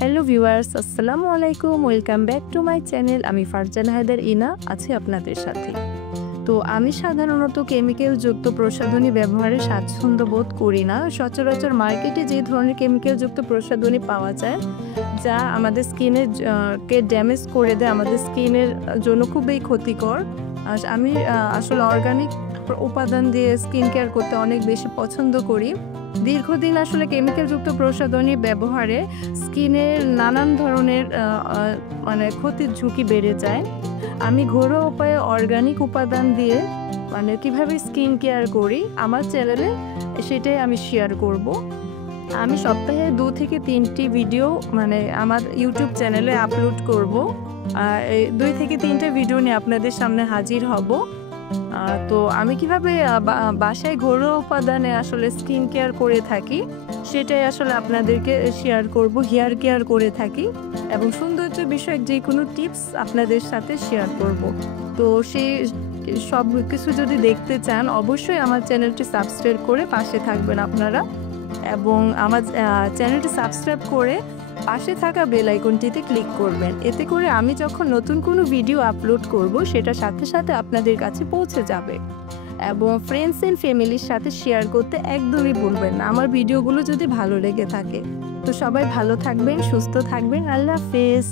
Hello viewers, আসসালামু আলাইকুম। Welcome back to my channel. আমি ফারজান হায়দার ইনা আছি আপনাদের সাথে। তো আমি সাধারণত কেমিক্যালযুক্ত প্রসাধনী ব্যবহারে স্বাচ্ছন্দ্য বোধ করি না। সচরাচর মার্কেটে যে ধরনের কেমিক্যালযুক্ত প্রসাধনী পাওয়া যায় যা আমাদের স্কিনের কে ড্যামেজ করে দেয়, আমাদের স্কিনের জন্য খুবই ক্ষতিকর। আমি আসলে অর্গানিক উপাদান দিয়ে স্কিন কেয়ার করতে অনেক বেশি পছন্দ করি। দীর্ঘদিন আসলে কেমিক্যালযুক্ত প্রসাধনী ব্যবহারে স্কিনের নানান ধরনের ক্ষতির ঝুঁকি বেড়ে যায়। আমি ঘরোয়া উপায়ে অর্গানিক উপাদান দিয়ে কিভাবে স্কিন কেয়ার করি আমার চ্যানেলে সেটাই আমি শেয়ার করব। আমি সপ্তাহে 2 থেকে 3টি ভিডিও আমার ইউটিউব চ্যানেলে আপলোড করব। 2 থেকে 3টে ভিডিও নিয়ে আপনাদের সামনে হাজির হব। তো আমি কিভাবে বাসায় ঘরোয়া উপাদানে আসলে স্কিন কেয়ার করে থাকি সেটাই আসলে আপনাদেরকে শেয়ার করব। হেয়ার কেয়ার করে থাকি এবং সৌন্দর্য বিষয়ক যে কোনো টিপস আপনাদের সাথে শেয়ার করব। তো সেই সব কিছু যদি দেখতে চান অবশ্যই আমার চ্যানেলটি সাবস্ক্রাইব করে পাশে থাকবেন আপনারা, এবং আমার চ্যানেলটি সাবস্ক্রাইব করে পাশে থাকা বেল আইকনটিতে ক্লিক করবেন। এতে করে আমি যখন নতুন কোনো ভিডিও আপলোড করব সেটা সাথে সাথে আপনাদের কাছে পৌঁছে যাবে। এবং ফ্রেন্ডস অ্যান্ড ফ্যামিলির সাথে শেয়ার করতে একদমই ভুলবেন না আমার ভিডিওগুলো যদি ভালো লেগে থাকে। তো সবাই ভালো থাকবেন, সুস্থ থাকবেন। আল্লাহ হাফেজ।